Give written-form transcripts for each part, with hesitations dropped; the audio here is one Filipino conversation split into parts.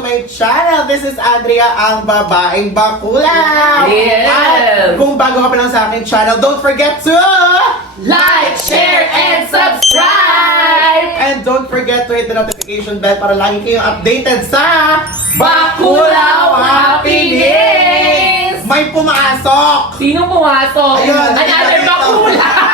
to my channel. This is Andrea, ang babaeng bakula. Yes. At kung bago ka pa lang sa aking channel, don't forget to Like, share, and subscribe! And don't forget to hit the notification bell para lagi kayong updated sa Bakulaw Happenings! May pumasok! Sino pumasok? Ayun, Another dito. bakulaw!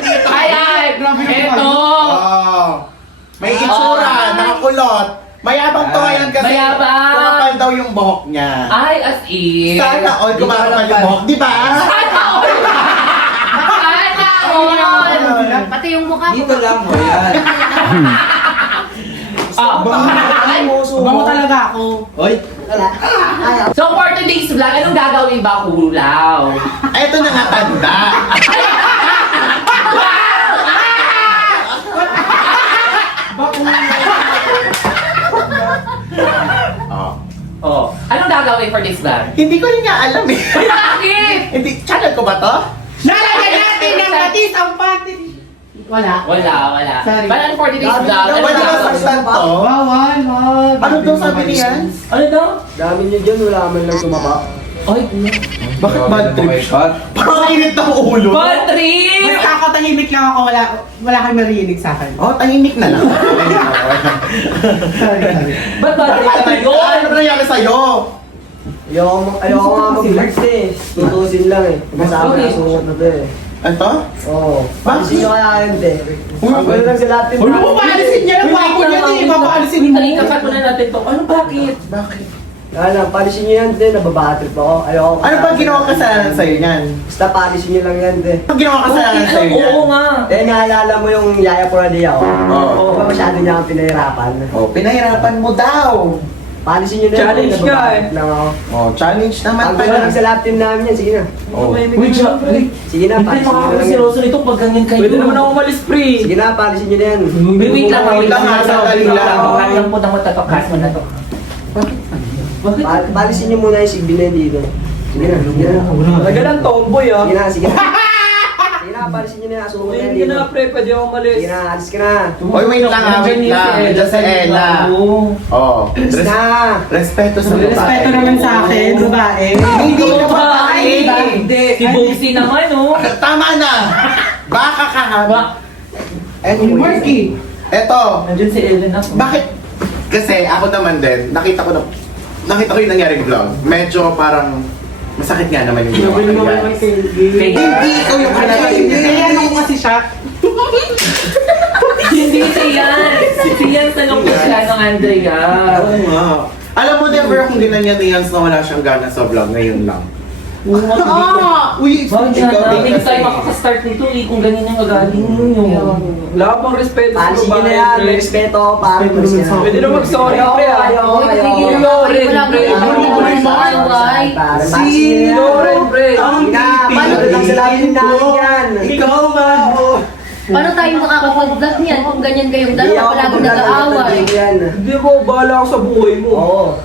Dito. Ayan! Ito! Oh. May itsura, nakakulot. Mayabang to ngayon kasi Mayabang. kumapal daw yung buhok niya. Ay, as in. Sana all kumakapal yung buhok, di ba? Sana all! Sana all! Pati yung mukha ko. Dito lang mo yan. Bango talaga ako. Hoy, So for today's vlog, anong gagawin bakulaw? Ito na nga tanda. Oh. Oh, anong gagawin for this vlog? Hindi ko rin nga alam eh. Bakit? Hindi, channel ko ba to? Lalagyan natin ng batis ang panty. Wala. Wala. Sorry. But ano for today's vlog? Ano Wala na gagawin? saksan to. Bawal. Ano daw sabi niya? Ano daw? dami niyo dyan, wala man lang tumaba. Ay, Bakit bad trip siya? Parang init ng ulo. bad trip! Basta ako tahimik lang ako. Wala kang narinig sa akin. Oh, tahimik na lang. Sorry. Ba't bad trip ka yun? Ano ba nangyari sa'yo? Ayoko nga mag-flex eh. Tutusin lang eh. Kasama Okay. na sungot na to eh. Ito? Oo. Bakit nyo kaya yun eh? Uy, Ano lang sa lahat Uy, papaalisin niya lang. Wako niya din. Papaalisin mo. Ay, kakat muna natin to. Ano, bakit? Bakit? Kaya palisin nyo yan din, nababatrip ako. Ayoko. Ano ba ginawa kasalanan sa'yo niyan? Basta palisin nyo lang yan din. Ano ginawa kasalanan sa'yo niyan? Oo nga. Eh, naalala mo yung Yaya Puradi ako? Oo. Oo. Ba masyado niya akong pinahirapan? Oh, pinahirapan mo daw. Palisin nyo na yan. Challenge ka eh. nababatrip lang ako. Oh, challenge naman Pag lang sa lap team namin yan, sige na. Oh. Uy, Jack, Sige na, hindi palisin nyo lang yan. makakasiroso nito pag ganyan kayo. Pwede naman ako umalis, pre. Sige na, palisin nyo na yan. Wait lang, Wait lang, sandali lang. Kanyang po ng matatakas mo na to. Bakit? Palisin nyo muna yung sigbi na yun dito. Sige na, sige na. Talaga lang tomboy, ah. Sige na, sige na. Sige na, palisin nyo na yung asungo na yan Hindi dito. na, pre. Pwede ako umalis. Sige na, alis ka na. Oy, wait lang ha, wait lang. Nandiyan si Ella. Oh. Alis na. Respeto sa babae. Respeto naman sa akin, babae. Hindi na babae. Hindi. Si Bogsy naman, oh. Tama na. Baka ka ha. Yung Marky. Eto. Nandiyan si Ellen ako. Bakit? Kasi ako naman din, nakita ko yung nangyaring vlog. Medyo parang masakit nga naman yung ginawa nangyari. Hindi ikaw yung Hindi, kanina. ano kasi siya. Hindi siyan. Siyan sa nung siya ng Andrea. Oo nga. Alam mo, never akong ginanyan ni Jans na wala siyang gana sa vlog. Ngayon lang. Uy, Bakit ikaw na? din Hindi tayo kasi. makaka-start nito eh kung ganyan yung gagaling mo. Wala ka pang respeto sa Palisin nyo na babae, yan. pre. May respeto ako, pare. Malis ka na. Pwede na mag-sorry, pre, ah. Ayoko, ayoko. Wala Palisin nyo na yan. pre. Ang Sige na, pipi. paano lang sa lahat yung namin yan? Ikaw ba? Paano tayo makakapag-vlog niyan kung ganyan kayong Hindi dalawa ako palagi mag-vlog nag-aaway? ng yan. Hindi ko, bahala ako sa buhay mo. Oo.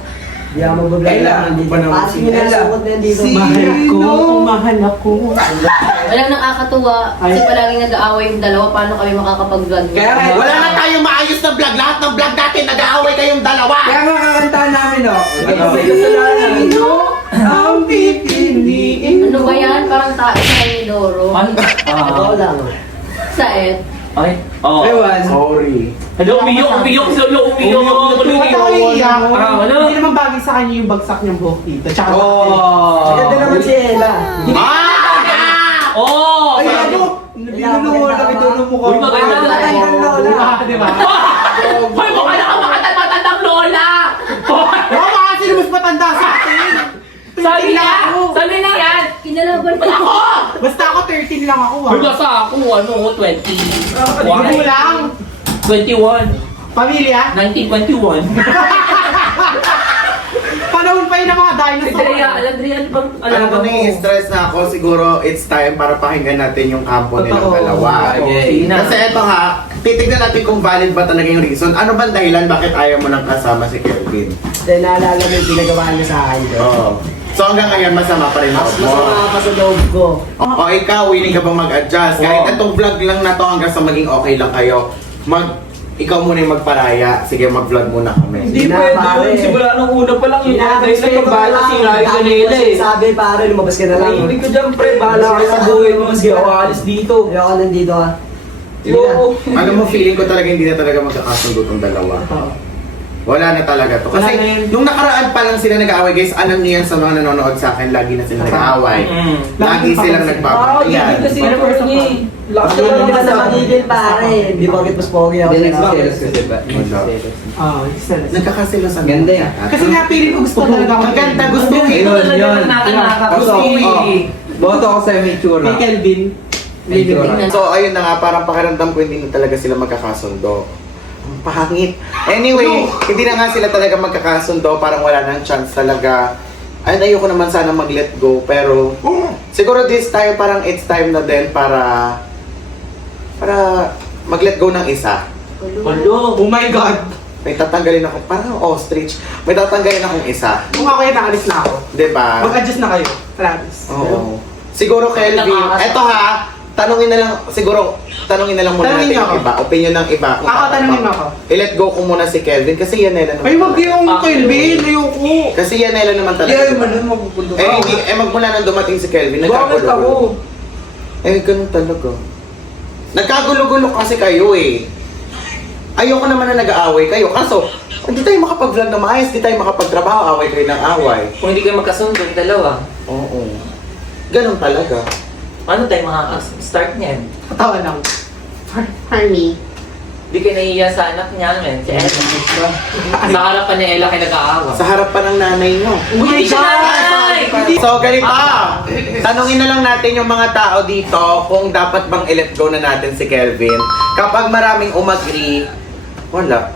Hindi ako mag-vlog Ella, lang. ano ba naman Palisin nyo na yung sungot na yan dito. Mahal ako. Walang nakakatuwa kasi palaging nag-aaway yung dalawa. Paano kami makakapag-vlog niyan? Kaya nga, Wala na tayong maayos na vlog. Lahat ng vlog natin, nag-aaway kayong dalawa. Kaya nga kakantahan namin, oh. Ano ba yung kasalanan? Ang pipiliin. Ano ba yan? Parang tayo sa ni Doro. Ay, Oo lang. Sa Ed. ay, oh. Ewan. Sorry. Hello, umiyok, solo, umiyok. Ba't ako iiyak? Ah, ano? Hindi naman bagay sa kanya yung bagsak niyang buhok dito. Tsaka Maganda naman si Ella. Oh! Ay, ano? Binulungan lang ito ng mukha. Uy, maganda. Matandang lola. Di ba? Hoy, mukha na ka matandang lola! Baka baka sino mas matanda sa atin? Sabi niya! Sabi niya yan! Kinalaban pa ako. Basta ako 13 lang ako Uy, basta ako, ano, 20. Hindi lang. 21. Pamilya? 1921. Panahon pa yun ng mga Si dinosaur. Drea, Andrea, ano bang Alam ko na yung stress na ako, siguro it's time para pakinggan natin yung kampo nilang Totoo. dalawa. Okay. Kasi eto nga, titignan natin kung valid ba talaga yung reason. Ano ba dahilan bakit ayaw mo nang kasama si Kelvin? Then naalala mo yung pinagawa niya sa akin. Oo. So hanggang ngayon masama pa rin Mas ako mo. masama pa sa loob ko. O ikaw, willing ka bang mag-adjust? Kahit itong vlog lang na to hanggang sa maging okay lang kayo, ikaw muna yung magparaya. Sige, mag-vlog muna kami. Hindi na, pwede pare. yun. Simula nung una pa lang yun. Dahil lang yung bala sira yung kanila eh. Sabi pare, lumabas ka na lang. Nakikinig ko dyan pre, bahala ka sa buhay mo. Hindi ako alis dito. Ayoko nandito ah. Yo. Alam mo, feeling ko talaga hindi na talaga magkakasundo tong dalawa. Wala na talaga to. Kasi Wala na yun. nung nakaraan pa lang sila nag-aaway, guys, alam niyo yan sa mga nanonood sa akin, lagi na sila nag-aaway. Lagi silang Ah, nagpapatayan. hindi kasi yung Courtney. Lakas Hindi na ka lang sa patigil pare. Hindi bakit mas pogi ako sa Nagkakasilosan. Ganda eh. Kasi nga, feeling ko gusto talaga ako. Ang ganda, gusto ko eh. Ito talaga natin nakakagusto eh. Boto ako sa may itsura. Kay Kelvin. So, ayun na nga, parang pakiramdam ko hindi na talaga sila magkakasundo. Ang pangit. Anyway, hindi na nga sila talaga magkakasundo, parang wala nang chance talaga. Ay, ayoko naman sana mag-let go, pero siguro this time parang it's time na din para mag-let go ng isa. Hello. Oh my God. May tatanggalin ako, parang ostrich, may tatanggalin akong isa. Kung ako yan, nakalis na ako. Diba? Mag-adjust na kayo. Salamis. Oo. Siguro, Kelvin, eto ha, tanungin na lang muna Tanungin natin niyo yung ako. iba, opinion ng iba. Kung Ako, tama tanungin ba. mo ako. I-let go ko muna si Kelvin kasi Yanela naman. Ay, wag yung Kelvin. Ayoko. Kasi Yanela naman talaga. Hindi, diba? man mapupunto ka. Hindi, magmula nang dumating si Kelvin, Bakit ako? nagkagulo-gulo. Ganun talaga. Nagkagulo-gulo kasi kayo eh. Ayoko naman na nag-aaway kayo. Kaso, hindi tayo makapag-vlog na maayos, hindi tayo makapagtrabaho, away kayo ng away. Kung hindi kayo magkasundo, dalawa. Oo. Ganun talaga. Ano tayo makaka-start niyan? Katawa lang. For me. Hindi kayo nahiya sa anak niya, men. Si Ella. Sa harapan ni Ella kayo nag-aawa. Sa harap pa ng nanay nyo. Hindi siya nanay! So, ganito. Tanungin na lang natin yung mga tao dito kung dapat bang i-let go na natin si Kelvin. Kapag maraming umagri, wala.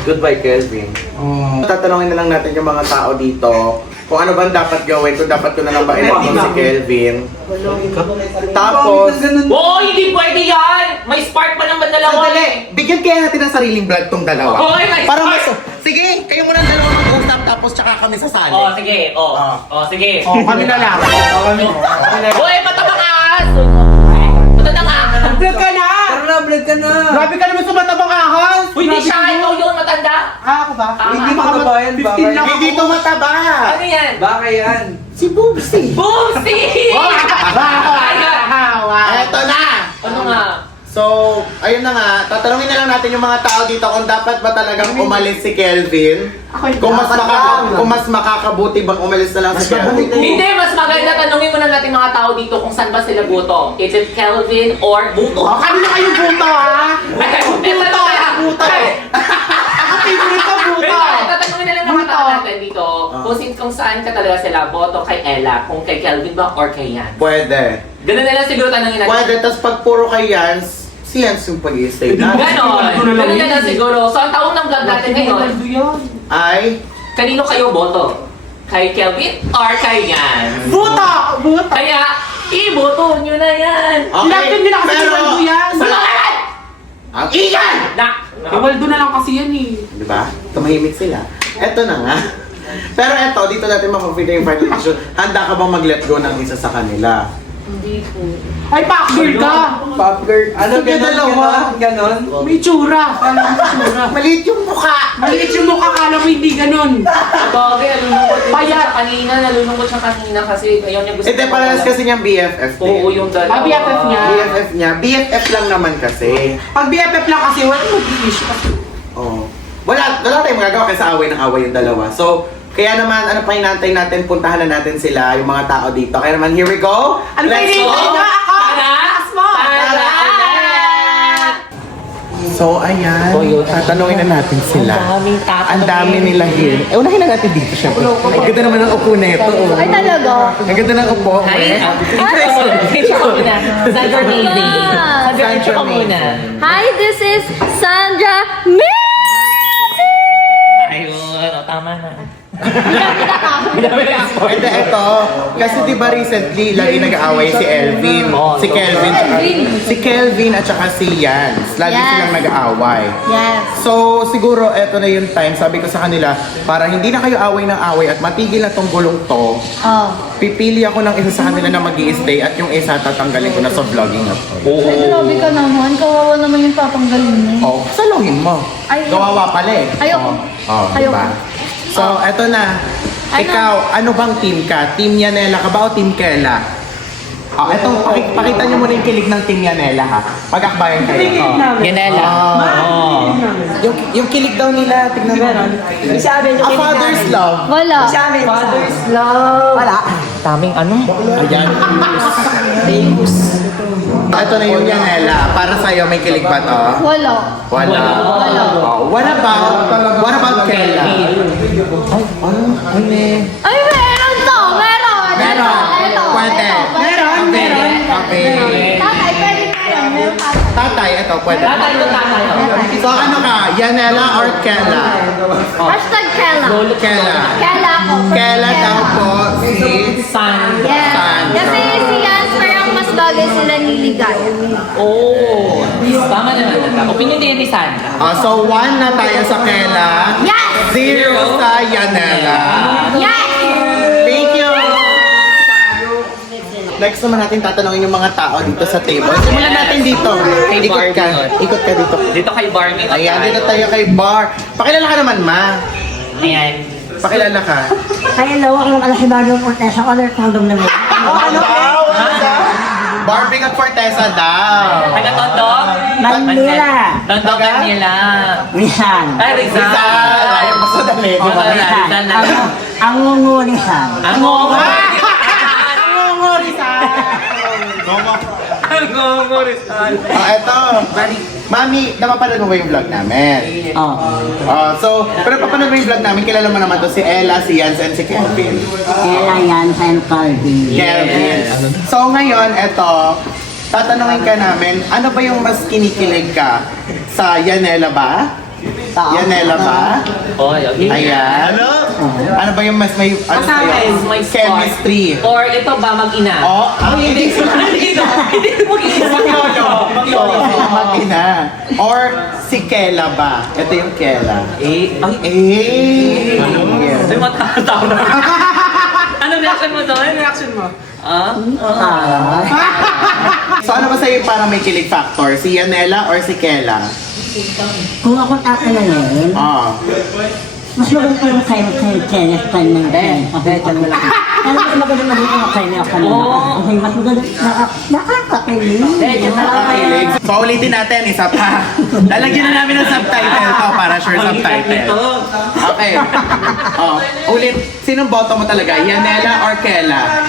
Goodbye, Kelvin. Tatanungin na lang natin yung mga tao dito kung ano bang dapat gawin, kung dapat ko na lang ba i-let go si Kelvin. Tapos, Oo, hindi pwede yan! May spark pa naman dalawa eh! sandali, bigyan kaya natin ng sariling vlog tong dalawa. Oy, may Para spark! sige, kayo muna ang dalawa mag-usap tapos tsaka kami sasali. Oh, sige. Sige. Oh, kami na lang. Uy, matabang ahas! Matabang ahas! Vlog ka na! Tara na, vlog ka na. Grabe ka naman sa matabang ahas! Uy, di Grabe siya! ka Ikaw naman. yun, matanda! Ah, ako ba? Tama. Hindi mataba yan, 15 baka. lang Hindi ako. to mataba. Ano yan? Baka yan. Si Boobsy. Boomsy! Eto na! Ano nga? So, ayun na nga, tatanungin na lang natin yung mga tao dito kung dapat ba talagang umalis si Kelvin. Kung mas makakabuti bang umalis na lang si Kelvin. Hindi, mas maganda tanungin muna natin mga tao dito kung saan ba sila buto. Is it Kelvin or buto? Oh, kanina kayo buto, ha? Buto! Buto! Ako favorite ko, buto! Tatanungin na lang ng mga tao natin dito kung saan ka talaga sila boto kay Ella, kung kay Kelvin ba or kay Yan. Pwede. Ganun na lang siguro tanungin natin. Pwede, tapos pag puro kay Yans, si Yans yung pag-i-stay na. Ganon. Ganun na lang siguro. So, ang taong ng vlog natin ngayon, Ay, kanino kayo boto? Kay Kelvin or kay Yan? Buto! Buto! Kaya, iboto nyo na yan! Lapin din ako sa Iwaldo yan! Salamat! ang iyan! Na! Iwaldo na lang kasi yan eh. Di ba? Tumahimik sila. Eto na nga. Pero eto, dito natin mapapita yung final decision. Handa ka bang mag-let go ng isa sa kanila? Hindi po. Ay, pakbird ka! Pop girl. Ano, Gusto niya ganon, dalawa. ganon? May tsura! Kala mo tsura. Maliit yung mukha! Maliit yung mukha, kala mo hindi ganun. Bagay, nalulungkot din Payat. siya kanina. Nalulungkot siya kanina kasi ayaw niya gusto. Hindi, parehas kasi niyang BFF din. Oo, yung dalawa. Ah, BFF niya. BFF niya. BFF lang naman kasi. Pag BFF lang kasi, wala mag-issue kasi. Oo. Wala tayong magagawa kasi away ng away yung dalawa. So, kaya naman, ano pa hinantay natin, puntahan na natin sila, yung mga tao dito. Kaya naman, here we go! Ano ba Let's yun? go! Ano ako? Tara! Taas mo! Tara! So, ayan. Tatanungin na natin sila. Ang dami nila here. Unahin na natin dito, syempre. Ang ganda naman ng upo na ito. Ay, talaga? Ang ganda ng upo. Hi! Picture ko muna. Sandra Maisie. Sandra, picture ko muna. Hi, this is Sandra Messi! Ayun, tama na. Hindi ka. And then ito, kasi di ba recently, lagi nag-aaway si Elvin. Si Kelvin. Si Kelvin at saka si Yans. Lagi Yes. silang nag-aaway. Yes. So, siguro, eto na yung time, sabi ko sa kanila, para hindi na kayo away ng away at matigil na tong gulong to, Oh. pipili ako ng isa sa kanila na mag-i-stay at yung isa tatanggalin ko na sa vlogging na to. Ay, grabe ka naman. Kawawa naman yung tatanggalin mo. Oh, saluhin mo. Ay, Kawawa pala eh. Ayoko. Oh, Ayoko. diba? So, eto na. Ano? Ikaw, ano bang team ka? Team Yanela ka ba o Team Kela? Oh, etong, pakita nyo muna yung kilig ng Team Yanela ha. Pag-akbayan kayo. Yanela. Yung kilig daw nila, tignan mo. Sabi A father's love. Wala. Father's love. Wala. Daming ano? Ayan. Ito na yung Yanela. Para sa'yo, may kilig ba to? Wala. Wala. Wala. Oh, what about Kela? Ay, meron to! Meron! Meron. Ito. Pwede. Ito. Meron. Okay. Tatay, pwede meron. Meron tatay. Tatay, ito, pwede. Tatay ko tatay. So ano ka? Yanela or Kela? Hashtag Kela. Kela. Kela ako. Kela daw po si San. Yes. San. Kasi si Yans, parang mas bagay sila niligaya. Oh. Tama naman. Opinion din ni San. So 1 na tayo sa Kela. Yes! 0 sa Yanela. Yes! Thank you! Next naman natin tatanungin yung mga tao dito sa table. Simulan natin dito. Kay Ikot ka. Barbie. Ikot ka dito. Dito kay Barbie. Ayan, dito tayo kay Bar. Pakilala ka naman, ma. Ayan. Pakilala ka. Hello, ako ang Alejandro Cortez, ako other condom naman. Barbie at Fortesa daw. Taga-Tondo? Manila. Tondo, Manila. Rizal. Ay, Rizal. Ay, basta dali. Oh, Rizal na. Ang ngungu Rizal. Ang ngongo. Eto. Mami, napapanood mo ba yung vlog namin? Oh. So, pero napapanood mo yung vlog namin, kilala mo naman to si Ella, si Yans, and si Kelvin. Ella yan, San Calvin. Kelvin. So ngayon, eto, tatanungin ka namin, ano ba yung mas kinikilig ka? Sa Yanela ba? Yanela ba? Oh, okay. Ayan. Ano ba yung mas may, ano Kasama sa'yo? is my spark. Chemistry. Or ito ba mag-ina? Oh, hindi Hindi Maglolo. Mag-ina. Or si Kela ba? Ito yung Kela. Eh, ay, Eh. Ay, matataw na. Anong reaction mo doon? Anong reaction mo? Ah? So ano ba sa'yo yung parang may kilig factor? Si Yanela or si Kela? Kung ako tatanungin, mas maganda yung kay Kenneth pa ng Kenneth. Pero mas maganda maging yung kay Neo kanina. Kasi mas maganda, nakakakilig. Nakakakilig. So ulitin natin, isa pa. Lalagyan na namin ng subtitle to para sure subtitle. Okay. Ulit, sinong boto mo talaga? Yanela or Kela?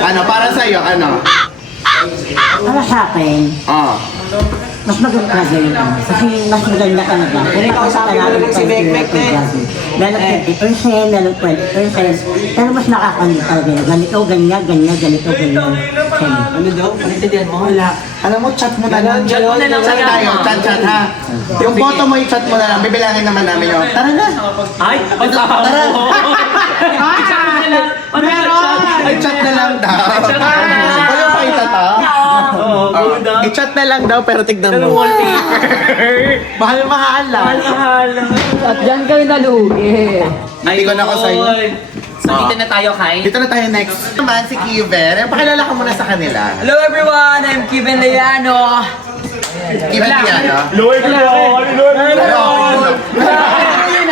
Ano, para sa'yo, ano? Para sa akin, mas maganda yun. Kasi mas maganda talaga. Pero ikaw sa talagang si Mek. Lalo 50%, lalo 20%. Pero mas nakakandi talaga yun. Ganito, ganyan, ganito, ganyan. Ano daw? Naintindihan mo? Wala. Alam mo, chat mo na lang. Chat mo na lang. Chat tayo, chat ha. Yung boto mo, i-chat mo na lang. Bibilangin naman namin yun. Tara na. Ay, pagkakaw Tara. mo. I-chat mo na lang. Ay, chat na lang daw. Wala pa itata. I-chat na lang daw, pero tignan mo. Mahal-mahal lang. At dyan kayo nalugi. Hindi ko na ako sa'yo. So, dito na tayo kay... Dito na tayo next. Naman si Kiver. Pakilala ka muna sa kanila. Hello everyone, I'm Kevin Leano. Kiver Diano.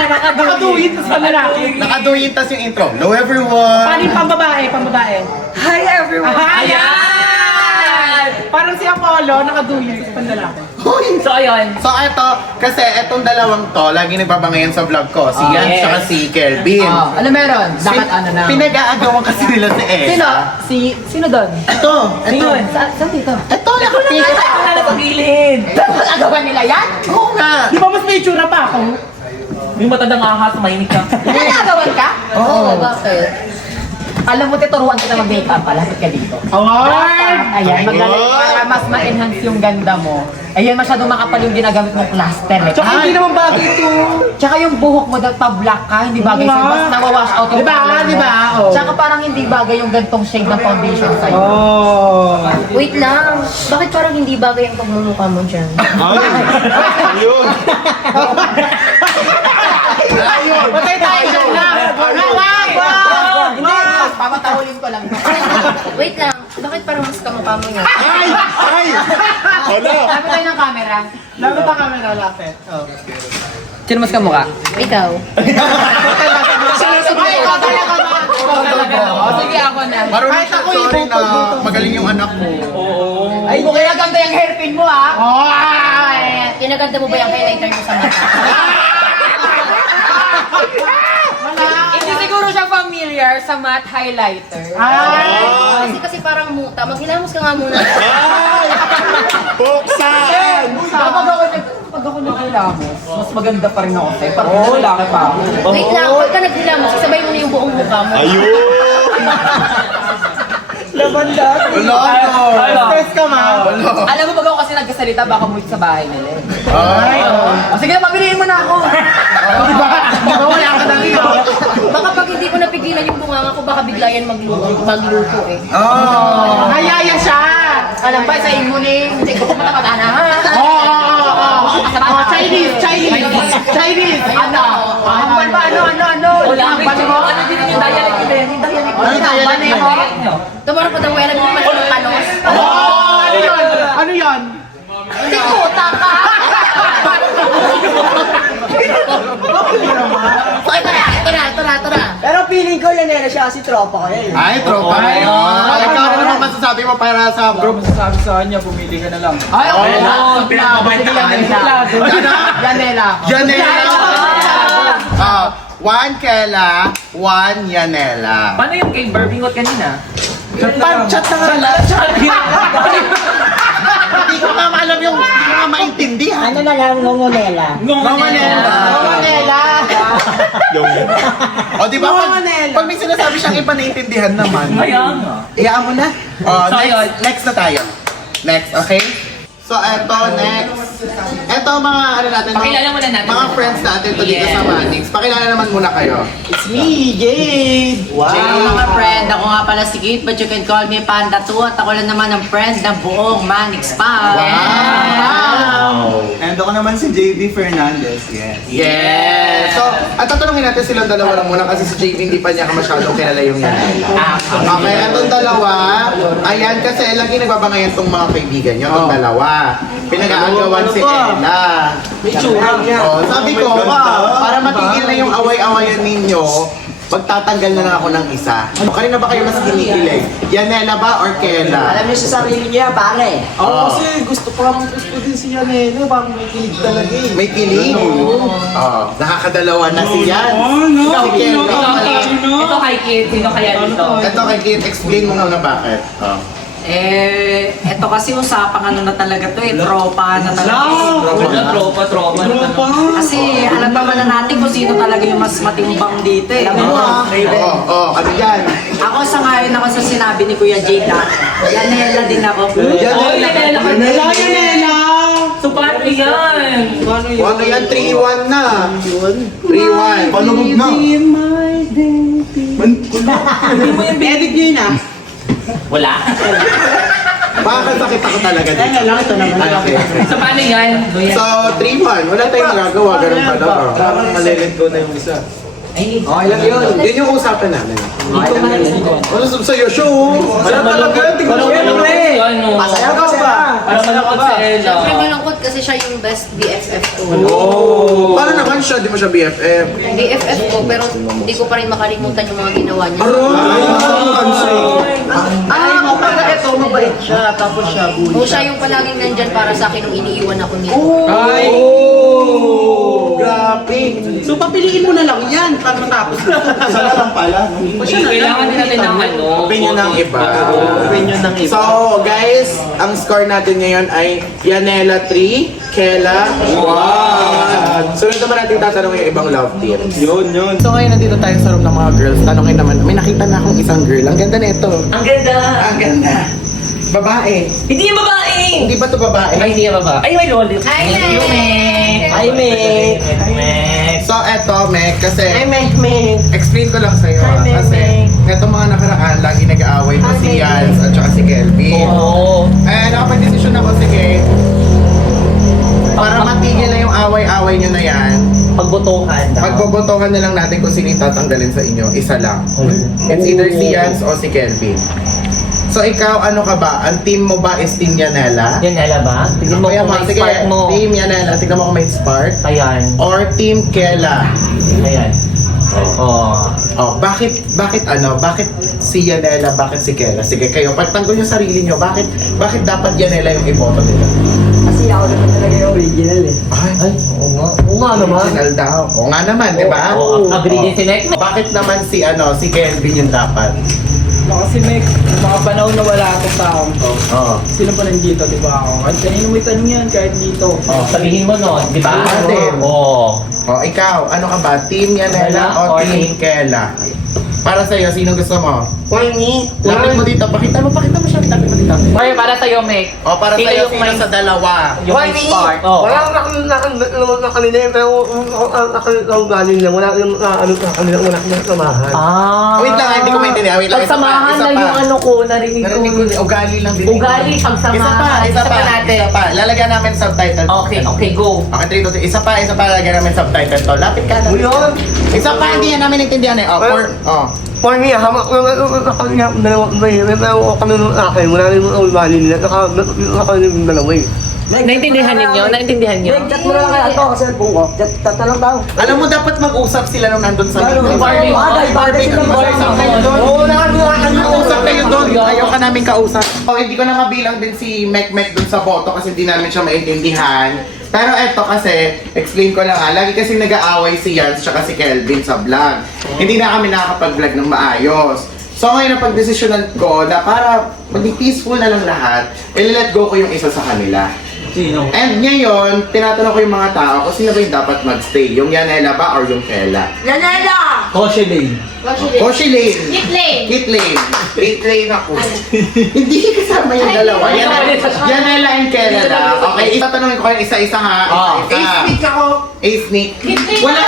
Nakaduhit sa lalaki. Nakaduyin tas yung intro. Hello everyone. Paano yung pambabae? Hi everyone. Ayan! Parang si Apollo, nakaduhit sa panlalaki. Hoy! So, ayun. So eto, kasi etong dalawang to, lagi nagbabangayan sa vlog ko. Si Yan yes. at si Kelvin. Ano meron? Dapat ano na? Pinag-aagawan kasi nila si Esa. Sino doon? Ito, ito. Saan dito? Ito, nakapili. Wala na sa gilid. Agawan nila yan? Oo nga. Di ba mas may itsura pa ako? May matandang ahas, mahimik ka. Nagagawan ka? Oo. Bakit? Alam mo, tuturuan kita mag-makeup pala. Lapit ka dito. Award! Ayan, magaling para mas ma-enhance yung ganda mo. Ayan, masyadong makapal yung ginagamit mong plaster. Eh. Tsaka hindi naman bagay ito. Tsaka yung buhok mo daw pa-black ka, hindi bagay sa'yo. Mas nawawash out yung Diba? color mo. Diba? Oh. Tsaka parang hindi bagay yung gantong shade ng foundation sa'yo. Oh. Wait lang, bakit parang hindi bagay ang pagmumukha mo dyan? Patay tayo dyan na! Hindi, pamatahulin ko lang. Wait lang, bakit parang mas kamukha mo yan? Lapit tayo ng camera. Lapit ang camera, lapit. Oh. Sino mas kamukha? Ikaw. Ay, ikaw talaga ba? Ikaw talaga. O, sige, ako na. Kahit ako na magaling yung anak mo. Ay, kaya ganda yung hairpin mo, ha? Kinaganda mo ba yung highlighter mo sa mata? Hindi siguro siya familiar sa matte highlighter. Kasi parang muta. Maghilamos ka nga muna. Pag ako naghilamos, mas maganda pa rin ako sa'yo. Parang lalaki pa ako. Wait lang, pag ka naghilamos, isabay mo na yung buong mukha mo. Stress ka, ma'am. Alam mo, pag ako kasi nagkasalita, baka mo sa bahay nila. Ay, oh. O sige na, pabilihin mo na ako. Diba? Wala ka na rin. Baka pag hindi ko napigilan yung bunganga ko, baka bigla yan magluto eh. Ayaya siya. Alam ba, sa imuning, hindi ko pumunta pa na, ha? Chinese. Ano? Hambal ba? Ano? Hambal mo? Ano din yung dialect ko din? Yung dialect ko. Ano dialect mo? Tumara pa daw, wala naman yung panos. Ano yun? Ano yun? Hindi ko, taka! Okay, tara. Pero feeling ko yan siya kasi tropa ko yan. Ay, tropa na yun. Ikaw ano naman masasabi mo para sa group? Sabi sa kanya, pumili ka na lang. Ay, okay na. Pinakabenta ka Yanela. Yanela. One Kela, one Yanela. Paano yung kay Barbingot kanina? Chat na nga Hindi ko nga alam yung, hindi ko nga maintindihan. Ano na lang, ngungunela. Ngongonela. O di ba pag may sinasabi siyang iba naintindihan naman. Kaya nga. Iyaan mo na. So, Next na tayo. Next, okay? So, next. Eto mga ano natin. Pakilala muna natin. Mga friends natin to dito Yes. sa Manix. Pakilala naman muna kayo. It's me, Jade! Hello mga friend, ako nga pala si Kate, but you can call me Panda 2 at ako lang naman ang friend ng buong Manix Pa. Wow! And ako naman si JB Fernandez, yes. Yes! So, at tatanungin natin silang dalawa lang muna kasi si JV hindi pa niya masyadong kilala yung Yanela. Okay, atong dalawa, ayan kasi lagi nagbabangayan tong mga kaibigan niyo, itong dalawa. Pinag-aagawan si Ella. May tsura niya. Oh, sabi ko, para matigil na yung away-awayan ninyo, magtatanggal na lang ako ng isa. Kanina ba kayo mas kinikilig? Yanela ba or Kela? Alam niyo sa sarili niya, pare. Oo. Kasi gusto din si Yanela, parang may kilig talaga eh. May kilig? Oo. Nakakadalawa na si Yan. Si Kela. Ito kay Kid, sino kaya dito? Ito kay Kit, explain mo muna bakit. Eto kasi usapang ano na talaga to tropa na talaga. Tropa. Kasi alam naman na natin kung sino talaga yung mas matimbang dito eh. Oo, ano yan? Ako sa ngayon ako sa sinabi ni Kuya Jade na, Yanela din ako. Yanela! So, paano yan? Ano yan? 3-1 na. 3-1. Palubog na. Edit nyo yun ah. Wala. Makakasakit ako talaga dito. Ito naman. So, paano yan? So, 3-1. Wala tayong magagawa. Ganun pa daw. Parang malilit ko na yung isa. Okay lang yun. Yun yung usapan namin. Ano sa'yo, show? Wala talaga. Tingnan mo. Siyempre. Masaya ka ba? Para malakot si Ella. Siyempre malungkot kasi siya yung best BFF ko. Paano naman siya? Di mo siya BFF? BFF ko, pero hindi ko pa rin makalimutan yung mga ginawa niya. Kumbaga ito, mabait siya, tapos siya bully. O siya yung palaging nandyan para sa akin nung iniiwan ako niya. Ay! Grabe. So, papiliin mo na lang yan para matapos na. Isa na lang pala. Kailangan din natin ng ano. Opinion ng iba. Opinion ng iba. So, guys, ang score natin ngayon ay Yanela 3, Kela 1. Sunod naman natin tatanungin yung ibang love teams. Yun. So ngayon nandito tayo sa room ng mga girls. Tanungin naman, may nakita na akong isang girl. Ang ganda nito. Ang ganda! Ang ganda. Babae. Hindi yung babae! Hindi ba to babae? Ay, hindi yung babae. Ay, may loli. Hi, Thank you, Meg! Hi, Meg. Meg! So eto, Meg, kasi Meg. explain ko lang sa'yo. Hi, Meg, Kasi netong mga nakaraan, lagi nag-aaway to si Yans at saka si Kelvin. Oo. Eh, nakapag-desisyon ako, sige, para matigil na yung away-away nyo na yan, Pagbotohan. pagbobotohan na lang natin kung sino yung tatanggalin sa inyo. Isa lang. It's either si Yans o si Kelvin. So ikaw, ano ka ba? Ang team mo ba is Team Yanela? Yan, Ella ba? Tignan mo Kaya kung ba, may sige, spark mo. Team Yanela. Tignan mo kung may spark. Ayan. Or Team Kela. Ayan. Oh. Oh, bakit si Yanela, bakit si Kela? Sige, kayo, pagtanggol yung sarili nyo, bakit dapat Yanela yung iboto nila? Kasi ako naman talaga yung original eh. Ay, Oo nga naman. original daw. Oo nga naman, di ba? Oo, agree din si Nek. Bakit naman si Kelvin yung dapat? Kasi Meg, yung mga panahon na wala akong taong to. Oo. Sino pa nandito, di ba ako? Kahit kanino may tanong yan, kahit dito. Oh, sabihin mo no, di ba? Natin. Oo. Oh, ikaw, ano ka ba? Team Yanela o Or Team Kela? Para sa'yo, sino gusto mo? Why me? Lapit mo dito, pakita mo siya, lapit mo dito. Okay, para sa'yo, Meg. O, para Sino sa'yo, yung sino may- sa dalawa? Yung may spark. Oh. Wala akong nakanila eh, pero ang galing lang, wala yung nakanilang wala akong nasamahan. Ah. Wait lang, hindi ko maintindihan. Wait lang, Pagsamahan isa na pa. yung ano ko, narinig ko. Narinig ko, ugali lang din. Ugali, pagsamahan. Isa pa natin. Lalagyan namin subtitle. Okay, go. Okay, 3, 2, 3. Isa pa, lalagyan namin subtitle to. Lapit ka na. Yun. Isa pa, hindi yan namin intindihan eh. For me, hamak na kami ng akin, wala rin yung ugali nila, nakalimutan yung dalawa eh. Naintindihan ninyo? Naintindihan nyo? Chat mo na lang kaya ito kasi kung ko, tatanong daw. Alam mo, dapat mag-usap sila nung nandun sa meeting. Barbie. Bagay sila, Mag-usap kayo doon. Oo, mag-usap kayo doon. Ayaw ka namin kausap. Hindi ko na mabilang din si Mek dun sa boto kasi hindi namin siya maintindihan. Pero eto kasi, explain ko lang lagi kasi nag-aaway si Yans tsaka si Kelvin sa vlog. Hindi na kami nakakapag-vlog ng maayos. So ngayon napag-desisyonan ko na para maging peaceful na lang lahat, i-let go ko yung isa sa kanila. Sino? And ngayon, tinatanong ko yung mga tao kung sino ba yung dapat magstay? Yung Yanela ba or yung Kela? Yanela! Koshe Lane. Koshi Lane. Gitlane! Kit Lane. Kit Lane ako. Hindi kasama yung dalawa. Yanela and Kela na. Okay, itatanungin ko kayo isa-isa nga. Isa-isa. ako. A-sneak. Gitlane Wala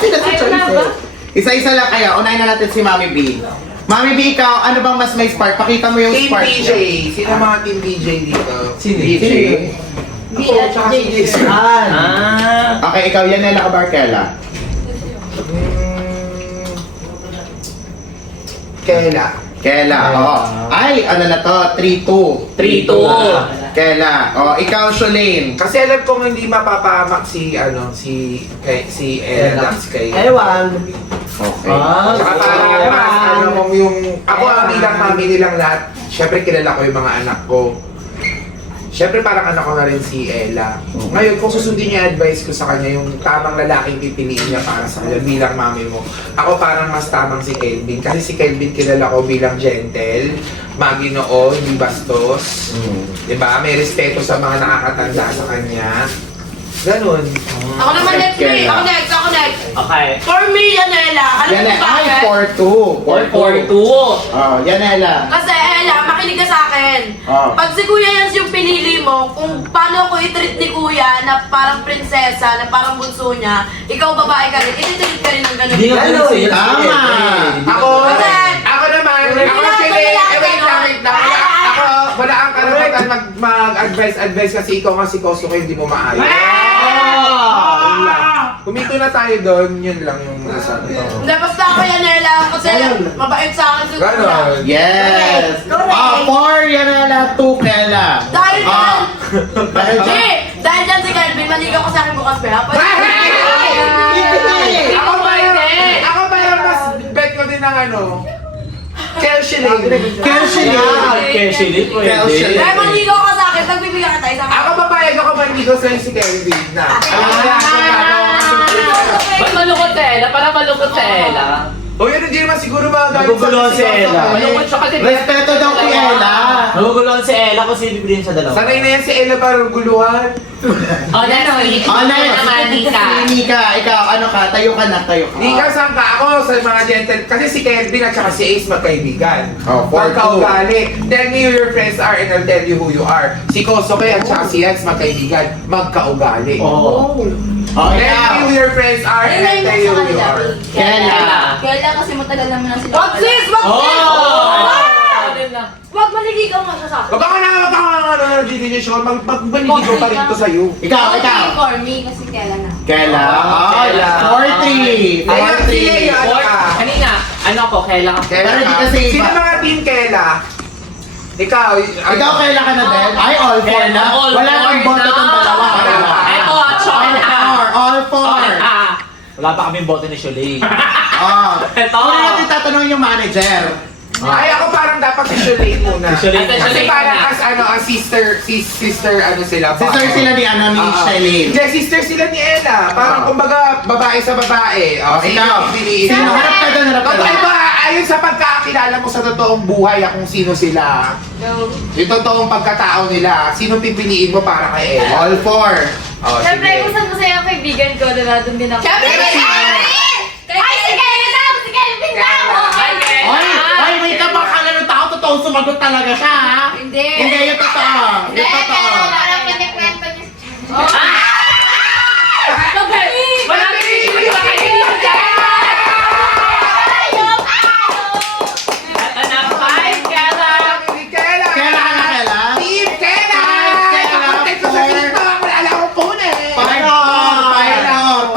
sila sa Ayaw choice na ba? eh. Isa-isa lang kaya. Unahin na natin si Mami B. Mami B, ikaw, ano bang mas may spark? Pakita mo yung Team spark. DJ. Sino mga Team DJ dito? Sino? DJ. Tsaka si Jason. Ah. Okay, ikaw, Yanela ka ba or Kela? Kela. Kela, oo. Ay, ano na to? 3-2. 3-2. Kela. O, ikaw, Sholane. Kasi alam kong hindi mapapahamak si Ella tapos kay Ewan. Okay. Tsaka parang ano kung yung ako ang bilang mami nilang lahat, syempre kilala ko yung mga anak ko. Syempre parang anak ko na rin si Ella. Ngayon, kung susundin niya advice ko sa kanya, yung tamang lalaking pipiliin niya para sa kanya bilang mami mo, ako parang mas tamang si Kelvin. Kasi si Kelvin kilala ko bilang gentle, maginoo, hindi bastos. Diba? May respeto sa mga nakakatanda sa kanya. Ganun. Ako naman next week! Ako next! Okay. For me, Yanela! Alam mo Yanela. Ay, bakit? 4-2. 4-2. Oh, Yanela. Kasi Ella, makinig ka sa akin. Oh. Pag si Kuya Yans yung pinili mo, kung paano ko i-treat ni Kuya na parang prinsesa, na parang bunso niya, ikaw babae ka rin, i-treat ka rin ng ganun. Hindi nga Ano, pala siya. Tama. Ako Bakit? naman, ako Wala sige, ka lalaki, wait lang. Ako, wala ang karapatan mag-advise kasi ikaw kasi gusto ko hindi mo maayos. Yun lang. Kumito na tayo doon, yun lang yung masasabi ko. Hindi, basta ako Yanela, kasi mabait sa akin si Kuya. Ganon. Yes. Correct. 4 Yanela, 2 Kela. Dahil dyan, Dahil dyan. G, dahil dyan si Calvin, maligaw ko sa akin bukas pa. Ako ba yung mas bet ko din ng ano? Kelshiling. Kelshiling. Dahil maligaw ka sa akin, nagbibigyan ka tayo sa akin. Ako papayag ako manligaw sa'yo si Kelvin na. Alam mo na, ako gagawa ka si Ella, parang malungkot si Ella. Uy, ano di naman siguro magalit Naguguluhan si Ella. Malungkot siya kasi Respeto daw kay Ella. Naguguluhan si Ella kung sino bibigyan sa dalawa. Sanay na yan si Ella parang guluhan. Oh, next. Naman, Nika. Nika, ikaw, ano ka? Tayo ka na, tayo ka. Di ka saan ka ako sa mga gentle. Kasi si Kelvin at saka si Ace magkaibigan. Oh, for Magkaugali. Tell me who your friends are and I'll tell you who you are. Si Kosoke at saka si Yans magkaibigan. Magkaugali. Oh, Tell me who your friends are and I'll tell you who you are. Kela. Kaya kasi matagal naman na sila. Wag sis! Wag sis! Oh! Wag maligigaw nga siya sa akin. Wag ka na nag-decision. Magbaligigaw pa rin ito sa'yo. Ikaw, ikaw. For me, kasi kailan na. Kela. Kela. 40. Ayun, si Lea, ano ka? Kanina, ano ako, Kela ka. Kela Pero di ka. kasi iba. Sino mga team Kela? Ikaw. Ikaw, Kela ka na din? Ay, all four na. All Wala four kang boto na. ng dalawa. Eto, All Chona. four. All four. Wala pa kaming boto ni Sholay. Oh. Eto. Kung natin tatanungin yung manager. Ay, ako parang dapat si Sholay muna. Si Sholay muna. Kasi parang as sister ano sila. Sister sila ni ni Shelly. Hindi, sister sila ni Ella. Parang kumbaga, babae sa babae. Oh, ikaw. Sino? Harap ka doon, harap ka doon. Iba, ayon sa pagkakakilala mo sa totoong buhay kung sino sila. Yung totoong pagkatao nila. Sino pipiliin mo para kay Ella? All four. Oh, Siyempre, sige. kung saan masaya ang kaibigan ko, diba? Doon din ako. Siyempre, si Kelvin! Ay, si Kelvin daw! Si Kelvin daw! Ay, wait lang, baka kala ng tao, totoo sumagot talaga siya, ha? Hindi. Hindi, yung totoo. Hindi, Yung totoo. pero parang pinikwento niya. Marami sisinig pa kayo. Eto na, 5, Kela. Kela! Kela ka na, Kela? Team Kela! Kapatid ko sa dito, wala akong phone eh.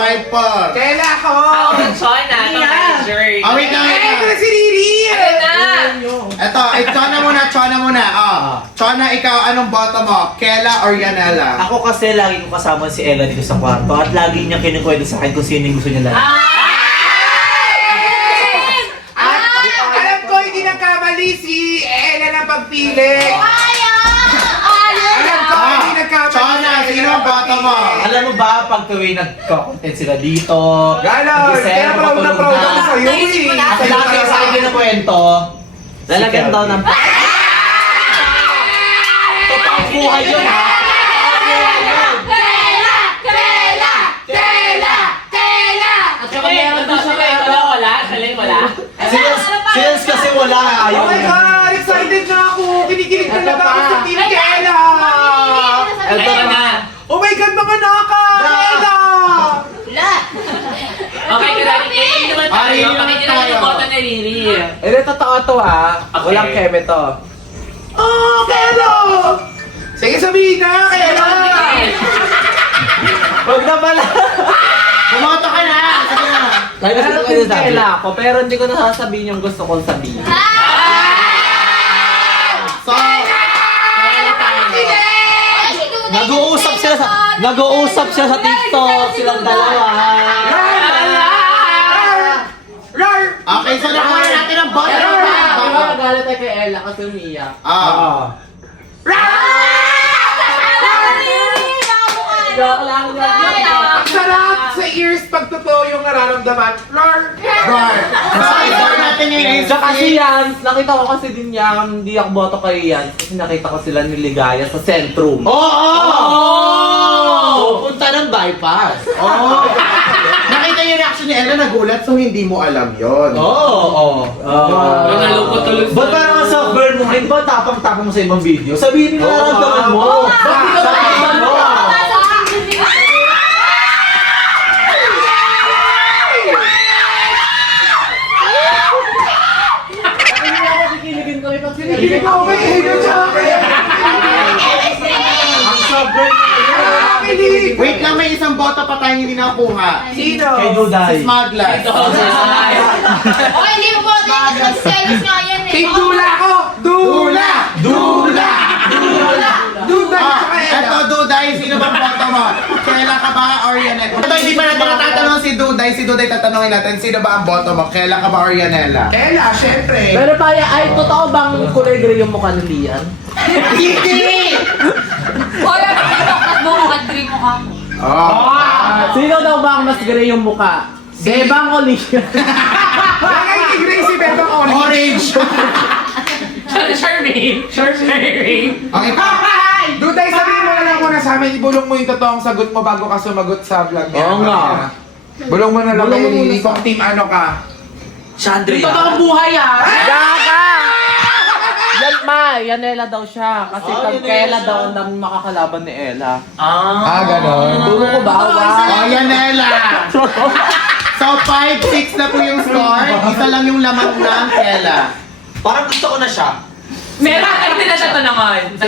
5-4. Kela ako! Ako ng Chona, ito manager. Oh, wait lang, wait Ito na lang. si Riri! Ano na? Eto, Chona muna. Chona, ikaw, anong boto mo? Kela or Yanela? Ako kasi lagi ko kasama si Ella dito sa kwarto at lagi niya kinukwento sa akin kung sino yung gusto niya lang. At alam ko, hindi nagkamali si Ella na pagpili. Alam ko, hindi nagkamali. Chona, sino ang boto mo? Alam mo ba, pag tuwing nagka-content sila dito, Ganon! Kaya proud na proud ako sa'yo eh. At lagi sa akin kinukwento, lalagyan daw ng... Totoong buhay yun, ha? At saka meron din siya kayo. Wala. Sales kasi wala, ayaw Oh my niya. God! Excited na ako! Kinikilig talaga ako sa Team Kela! Ito na. Oh my God, mga naka! Kela! Okay, kadali. Hindi naman tayo. Pakinggan natin yung boto na Riri. Eh, totoo to ha. Okay. Walang keme to. Oh, Kela! Sige, sabihin na, Kela! Huwag na pala. Bumoto ka na! Sige na. Kaya kasi Pero ito kayo sabi. kailan ako, pero hindi ko nasasabihin yung gusto kong sabihin. So, Nag-uusap sila sa TikTok, silang dalawa. Rar! okay, so nakuha natin ang boto. Nagalit tayo kay Ella kasi umiyak. Joke lang. Ang sarap sa ears pag totoo yung nararamdaman. Rar! Bar. So, i-score natin yung Siya kasi yan, nakita ko kasi din yan, hindi ako boto kay yan. Kasi nakita ko sila niligaya sa Centrum. Punta ng bypass. Nakita yung reaction ni Ella, nagulat, so hindi mo alam yon. Nalungkot tuloy. Ba't parang ang soft-burn mo? Hindi ba tapang-tapang mo sa ibang video? Sabihin mo na nararamdaman mo. Sabihin mo. Kinikilig ako kay Ella sa akin! Ang soft-burn mo. Kinikilig! Wait lang, may isang boto pa tayong hindi nakuha. Sino? Kay Duday. Si Smugglers. Okay, hindi mo po. Mag-selos nga yan eh. Team Dula ako! Dula! Dula! Dula! Eto, Duday, sino bang boto mo? Kela ka ba or Yanela? Ito, hindi pa natin natatanong si Duday. Si Duday tatanungin natin, sino ba ang boto mo? Kela ka ba or Yanela? Ella, syempre! Pero paya, ay totoo bang kulay gray yung mukha ni Lian? Hindi! Hoy, mas bumukad dream mo ka mo. Oh. Sino daw ba ang mas gray yung mukha? Bebang Olivia. Lagay ni Gracie Bebang Orange. Charmaine! Okay, Duday, sabihin mo na lang muna sa amin, ibulong mo yung totoong sagot mo bago ka sumagot sa vlog niya. Oo nga. Bulong mo na lang kay Lily kung team ano ka. Ito ang buhay Yanela daw siya. Kasi pag Kela daw ang dami makakalaban ni Ella. Ganon. Dulo ko ba? Oh, Yanela! So, 5-6 na po yung score. Isa lang yung laman ng Kela. Parang gusto ko na siya. Meron kayo din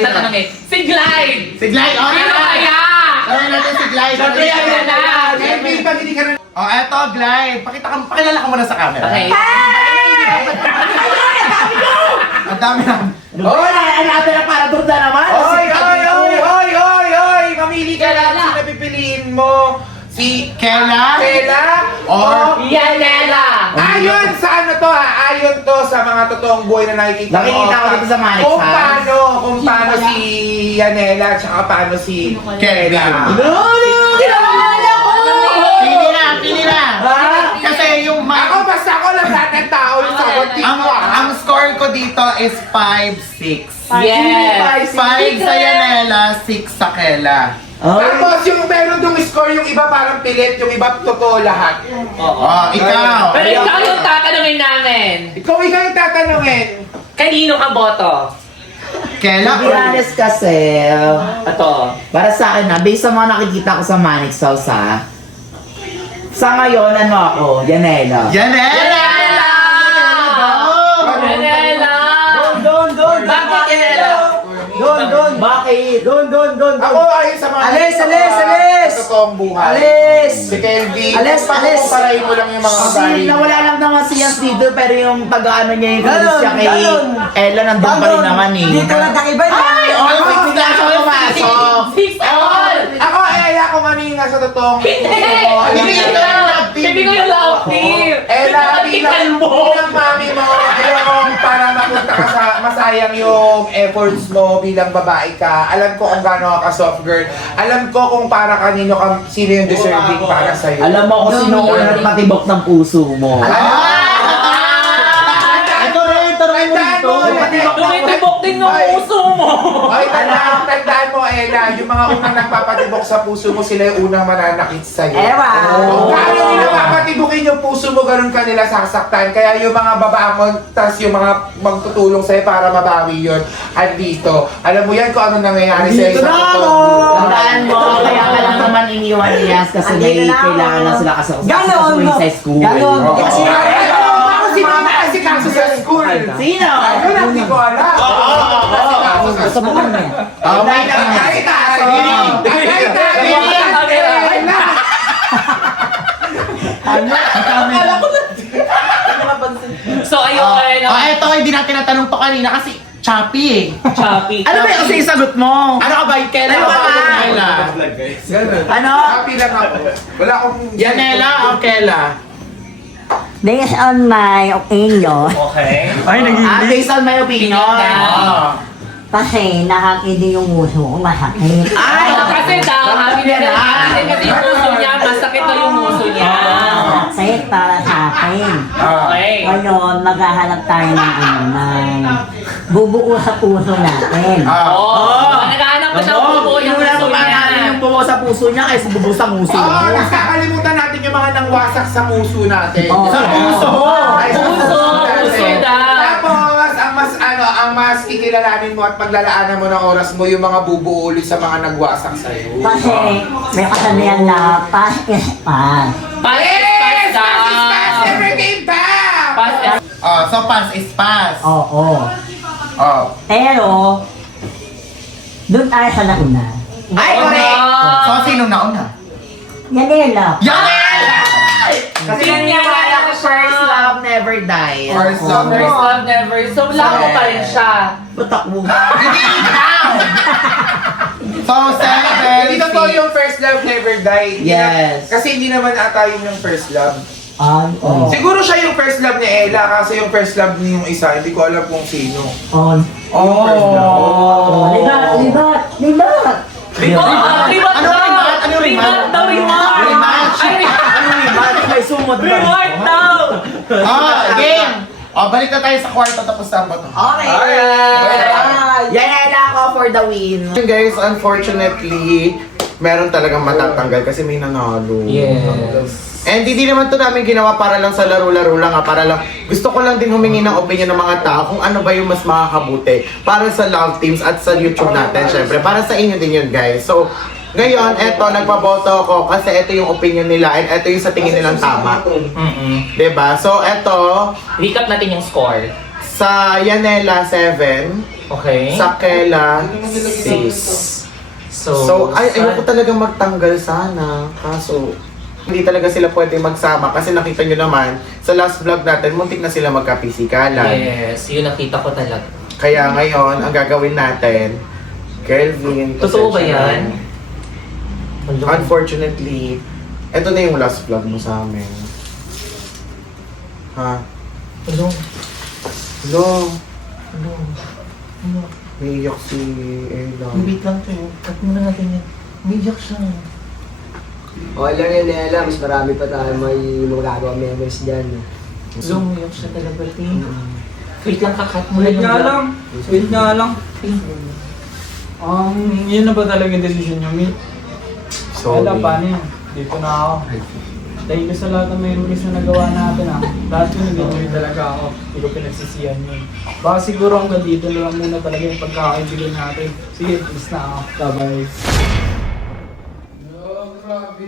tatanungin. Si Glide! Si Glide, oh, Ano Glide! kaya? Gawin natin si Glide. Siyempre yan na! Kelvin, pag hindi ka rin... Oh, eto, Glide. Pakilala ka muna sa camera. Okay. Ang dami na. Hoy! Natin na para doon na naman! Hoy! Mamili ka lang. Sino pipiliin mo? Si Kela? Or Yanela! ayon sa ano to ayon to sa mga totoong buhay na nakikita Nakikita ko dito sa Manix, kung ha? paano si Yanela tsaka paano si Kela. Pili na. Kasi yung Ako basta ako lang lahat ng tao yung sagot dito. ang score ko dito is 5-6. Yes! 5 sa Yanela, 6 sa Kela. Tapos yung meron dong score, yung iba parang pilit, yung iba totoo lahat. Oh, ikaw. Pero ikaw yung tatanungin namin. Ikaw yung tatanungin. Kanino ka boto? Kela To be honest kasi, Ito. para sa akin based sa mga nakikita ko sa Manix House sa ngayon, ano ako, Yanela. Yanela! Yanela! Doon! Bakit Yanela? Bakit? Ako ayon sa mga Alis! sa totoong buhay. Alis! Si Kelvin. Alis! Parahin mo lang yung mga Kasi ugali. nawala lang naman si Yas dito, pero yung pag-ano niya yung ganon, siya kay Ella nandun pa rin naman eh. Dito lang takiba niya. Ay! Ako, Bigla siya pumasok. Six all! Ako Ella kung ano yung nasa totoong Hindi ko yung love team! Ella, bilang mami mo, alam mo, para mapunta ka sa masayang yung efforts mo bilang babae ka. Alam ko kung gaano ka soft girl. Alam ko kung para kanino ka, sino yung deserving para sa'yo. Alam mo kung sino unang patibok ng puso mo. Tumitibok din ng puso mo! Ay, tandaan mo, Ella, yung mga unang nagpapatibok sa puso mo, sila yung unang mananakit sa'yo. Kung gaano nila papatibokin yung puso mo, ganun ka nila sasaktan. Kaya yung mga babangon, tas yung mga magtutulong sa'yo para mabawi yun, andito. Alam mo yan kung ano nangyayari sa'yo sa totoo. Tandaan mo, kaya ka lang naman iniwan ni Yas kasi may kailangan na sila kasasuhin sa school. Kasi ako si Mama kasi kaso sa school. Sino? Ayun, hindi ko alam. Gusto mo kami. So ayun, Oh, eto, hindi natin natanong to kanina kasi choppy eh. Choppy. Ano ba yung kasi sagot mo? Ano ka ba? Kela Ano o ba? Yanela? Ano? Happy lang ako. Wala akong... Yanela o Kela? Based on my opinion, Okay. Based on my opinion. kasi nakakindi yung uso ko, masakit. Ay! Kasi daw, happy na kasi yung puso niya, masakit daw yung puso niya. Masakit para sa akin. Okay. Ngayon, maghahanap tayo ng bubuo sa puso natin. Oh, naghahanap ko siya bubuo yung Wala puso ko niya. yung buo sa puso niya kaysa bubuo sa nguso mo. Oo, nakakalimutan natin yung mga nangwasak sa puso natin. Oo. Sa puso! Ay, sa Puso natin. daw. Tapos, ang mas kikilalanin mo at paglalaanan mo ng oras mo yung mga bubuo ulit sa mga nagwasak sa'yo. Kasi may kasabihan na past is past. Yes! Pass Pass is pass! Never came back! Pass. Oh, so pass is pass. Oo. Oh. Pero, doon tayo sa nauna. Ay, correct! So, sino nauna? Yanela. Yanela! Kasi naniniwala ko first love never dies. First love. First love never. So, love pa rin siya. Batak mo. Hindi ikaw! So, Hindi totoo yung first love never die. Yes. Kasi hindi naman ata yun yung first love. On. Siguro siya yung first love ni Ella kasi yung first love ni yung isa, hindi ko alam kung sino. On. First love. Libat. Ribat Ano daw! rimat? Ano rimat? Rimat daw, rimat! Rematch. Ay, Ano yung bad? May sumod na. Reward daw! Game! Balik na tayo sa kwarto tapos na ba ito? Okay. Yan ako for the win. Guys, unfortunately, meron talagang matatanggal kasi may nanalo. Yes. And hindi naman to namin ginawa para lang sa laro-laro lang para lang gusto ko lang din humingi ng opinion ng mga tao kung ano ba yung mas makakabuti para sa love teams at sa YouTube natin syempre. Para sa inyo din yun guys. So, ngayon, eto, nagpaboto ako kasi eto yung opinion nila and eto yung sa tingin nilang tama. Diba? So, eto, Recap natin yung score. sa Yanela 7, Okay. sa Kela 6. So, ayoko talagang magtanggal sana. Kaso, hindi talaga sila pwede magsama kasi nakita nyo naman, sa last vlog natin, muntik na sila magkapisikalan. Yes, yun nakita ko talaga. Kaya ngayon, ang gagawin natin, Kelvin, Totoo ba pasensya yan? na. Unfortunately, eto na yung last vlog mo sa amin. Ha? Ano? Hello? Naiyak si Ella. Wait lang tayo. Cut muna natin yan. Umiyak siya. Okay lang yun, Ella. Mas marami pa tayo may magagawa memories dyan. Umiyak siya talaga, Ting. Wait lang, kakat mo Wait yung nga vlog. lang. Wait nga lang. Yun na ba talaga yung decision nyo, Mi? Sorry. Wala, paano yan? Dito na ako. Dahil ko sa lahat ng memories na nagawa natin lahat yun nag-enjoy talaga ako. Hindi ko pinagsisiyan yun. Baka siguro hanggang dito na lang muna talaga yung pagkakaibigan natin. Sige, peace na ako. Bye-bye. Grabe